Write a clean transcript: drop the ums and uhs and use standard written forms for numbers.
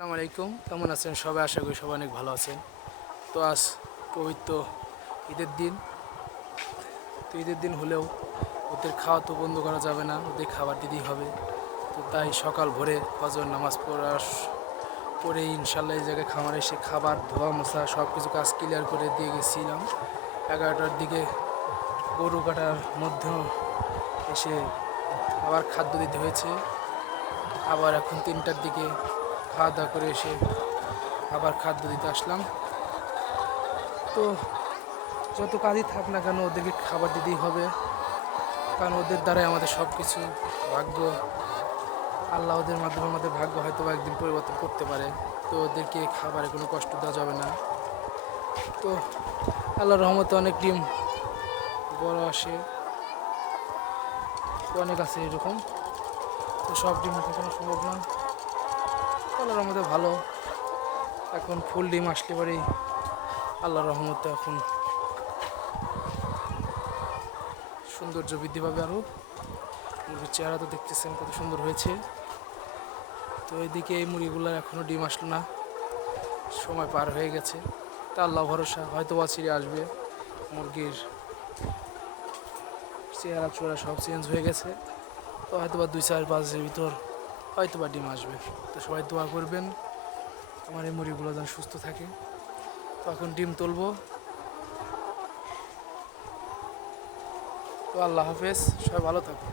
আসসালামু আলাইকুম, কেমন আছেন সবাই? আশা করি সবাই অনেক ভালো আছেন। তো আজ পবিত্র ঈদের দিন। তো ঈদের দিন হলেও ওদের খাওয়া তো বন্ধ করা যাবে না, ওদের খাবার দিতেই হবে। তো তাই সকাল ভোরে ফজর নামাজ পরে ইনশাল্লাহ এই জায়গায় খামারে এসে খাবার ধোয়া মোছা সব কিছু কাজ ক্লিয়ার করে দিয়ে গেছিলাম। 11টার দিকে গরু কাটার মধ্যেও এসে আবার খাদ্য দিতে হয়েছে। আবার এখন 3টার দিকে খাওয়া দাওয়া করে এসে আবার খাদ্য দিতে আসলাম। তো যত কাজই থাক না কেন ওদেরকে খাবার দিতেই হবে, কারণ ওদের দ্বারাই আমাদের সব কিছু। ভাগ্য, আল্লাহ ওদের মাধ্যমে আমাদের ভাগ্য হয়তো একদিন পরিবর্তন করতে পারে। তো ওদেরকে খাবারে কোনো কষ্ট দেওয়া যাবে না। তো আল্লাহর রহমতে অনেক ডিম বড় আসে, অনেক আছে এরকম। তো সব ডিম কোনো সম্ভব না, আল্লাহর রহমতে ভালো। এখন ফুল ডিম আসলে পরেই আল্লাহর রহমতে এখন সৌন্দর্য বৃদ্ধি পাবে আরও। মুরগির চেহারা তো দেখতেছেন কত সুন্দর হয়েছে। তো এদিকে এই মুরগিগুলোর এখনও ডিম আসলো না, সময় পার হয়ে গেছে। তা আল্লাহ ভরসা, হয়তো বা ছিঁড়ে আসবে। মুরগির চেহারা চোরা সব চেঞ্জ হয়ে গেছে। তো হয়তো বা 2-4-5 দিনের ভিতর হয়তো বা ডিম আসবে। তো সবাই দোয়া করবেন আমার এই মুরগিগুলো যেন সুস্থ থাকে। তো এখন ডিম তুলবো। তো আল্লাহ হাফেজ, সবাই ভালো থাকবে।